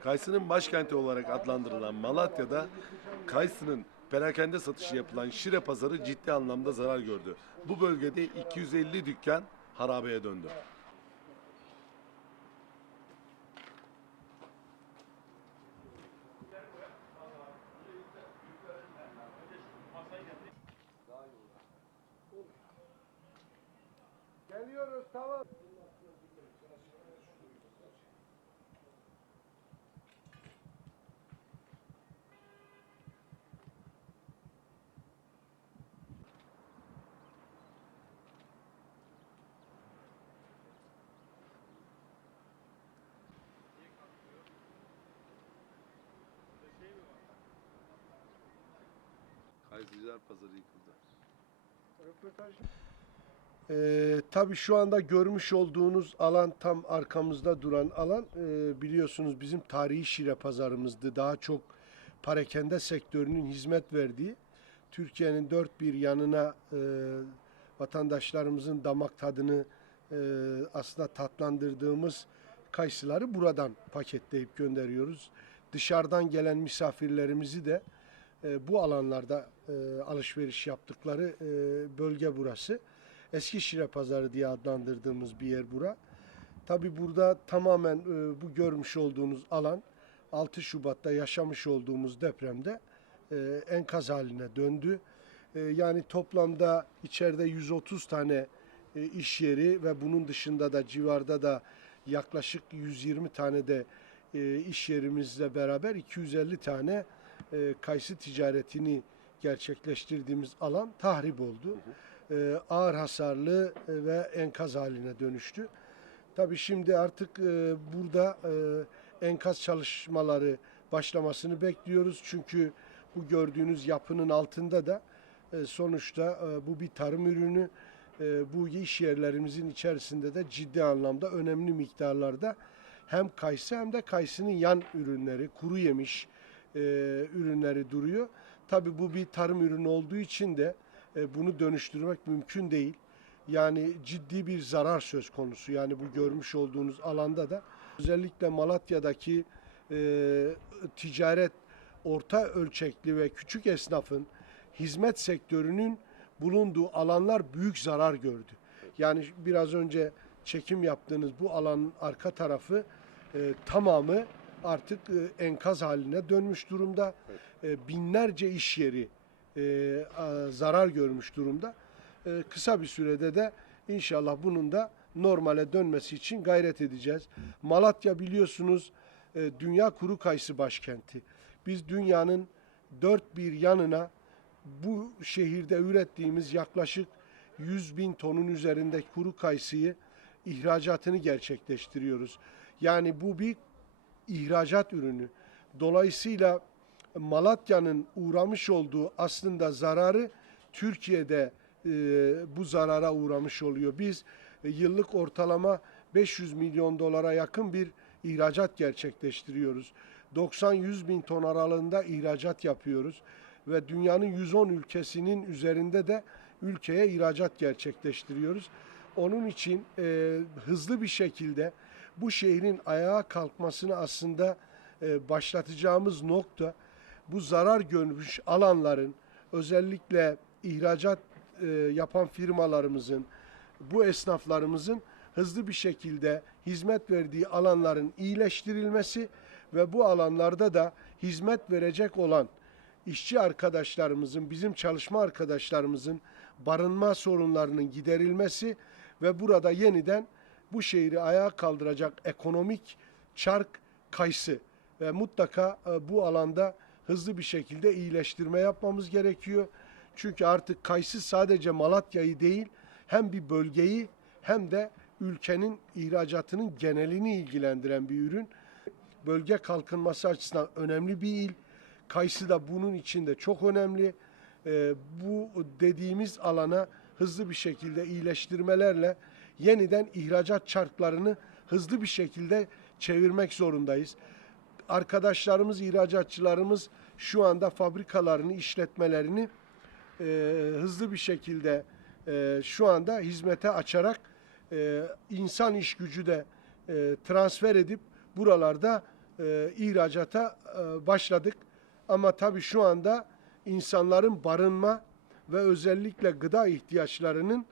Kayısının başkenti olarak adlandırılan Malatya'da kayısının perakende satışı yapılan Şire pazarı ciddi anlamda zarar gördü. Bu bölgede 250 dükkan harabeye döndü. Geliyoruz tamam. Pazarı yıkıldı. Röportaj. Ee, tabii şu anda görmüş olduğunuz alan tam arkamızda duran alan e, biliyorsunuz bizim tarihi şire pazarımızdı. Daha çok parakende sektörünün hizmet verdiği Türkiye'nin dört bir yanına e, vatandaşlarımızın damak tadını e, aslında tatlandırdığımız kayısıları buradan paketleyip gönderiyoruz. Dışarıdan gelen misafirlerimizi de e, bu alanlarda e, alışveriş yaptıkları e, bölge burası. Eski Şire Pazarı diye adlandırdığımız bir yer bura. Tabi burada tamamen e, bu görmüş olduğunuz alan 6 Şubat'ta yaşamış olduğumuz depremde e, enkaz haline döndü. E, yani toplamda içeride 130 tane e, iş yeri ve bunun dışında da civarda da yaklaşık 120 tane de e, iş yerimizle beraber 250 tane e, kayısı ticaretini gerçekleştirdiğimiz alan tahrip oldu. E, ağır hasarlı e, ve enkaz haline dönüştü. Tabii şimdi artık e, burada e, enkaz çalışmaları başlamasını bekliyoruz. Çünkü bu gördüğünüz yapının altında da e, sonuçta e, bu bir tarım ürünü. E, bu iş yerlerimizin içerisinde de ciddi anlamda önemli miktarlarda hem kayısı hem de kayısının yan ürünleri, kuru yemiş e, ürünleri duruyor. Tabii bu bir tarım ürünü olduğu için de e, bunu dönüştürmek mümkün değil. Yani ciddi bir zarar söz konusu. Yani bu görmüş olduğunuz alanda da özellikle Malatya'daki e, ticaret orta ölçekli ve küçük esnafın hizmet sektörünün bulunduğu alanlar büyük zarar gördü. Yani biraz önce çekim yaptığınız bu alanın arka tarafı e, tamamı artık e, enkaz haline dönmüş durumda. E, binlerce iş yeri e, zarar görmüş durumda. E, kısa bir sürede de inşallah bunun da normale dönmesi için gayret edeceğiz. Malatya biliyorsunuz dünya kuru kayısı başkenti. Biz dünyanın dört bir yanına bu şehirde ürettiğimiz yaklaşık 100 bin tonun üzerinde kuru kayısıyı ihracatını gerçekleştiriyoruz. Yani bu bir ihracat ürünü. Dolayısıyla Malatya'nın uğramış olduğu aslında zararı Türkiye'de e, bu zarara uğramış oluyor. Biz e, yıllık ortalama 500 milyon dolara yakın bir ihracat gerçekleştiriyoruz. 90-100 bin ton aralığında ihracat yapıyoruz ve dünyanın 110 ülkesinin üzerinde de ülkeye ihracat gerçekleştiriyoruz. Onun için e, hızlı bir şekilde bu şehrin ayağa kalkmasını aslında e, başlatacağımız nokta bu zarar görmüş alanların özellikle ihracat e, yapan firmalarımızın, bu esnaflarımızın hızlı bir şekilde hizmet verdiği alanların iyileştirilmesi ve bu alanlarda da hizmet verecek olan işçi arkadaşlarımızın, bizim çalışma arkadaşlarımızın barınma sorunlarının giderilmesi ve burada yeniden bu şehri ayağa kaldıracak ekonomik çark kayısı. Ve mutlaka e, bu alanda hızlı bir şekilde iyileştirme yapmamız gerekiyor. Çünkü artık kayısı sadece Malatya'yı değil hem bir bölgeyi hem de ülkenin ihracatının genelini ilgilendiren bir ürün. Bölge kalkınması açısından önemli bir il. Kayısı da bunun içinde çok önemli. Ee, bu dediğimiz alana hızlı bir şekilde iyileştirmelerle yeniden ihracat çarklarını hızlı bir şekilde çevirmek zorundayız. Arkadaşlarımız, ihracatçılarımız şu anda fabrikalarını, işletmelerini e, hızlı bir şekilde e, şu anda hizmete açarak e, insan iş gücü de e, transfer edip buralarda e, ihracata e, başladık. Ama tabii şu anda insanların barınma ve özellikle gıda ihtiyaçlarının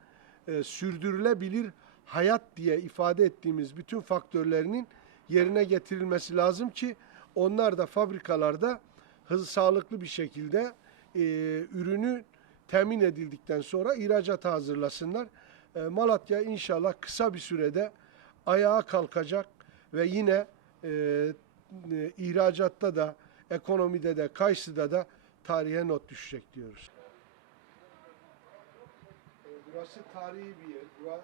e, sürdürülebilir hayat diye ifade ettiğimiz bütün faktörlerinin yerine getirilmesi lazım ki onlar da fabrikalarda hızlı sağlıklı bir şekilde e, ürünü temin edildikten sonra ihracata hazırlasınlar. E, Malatya inşallah kısa bir sürede ayağa kalkacak ve yine e, e, ihracatta da ekonomide de kayısıda da tarihe not düşecek diyoruz. E, Burası tarihi bir yer. Bura-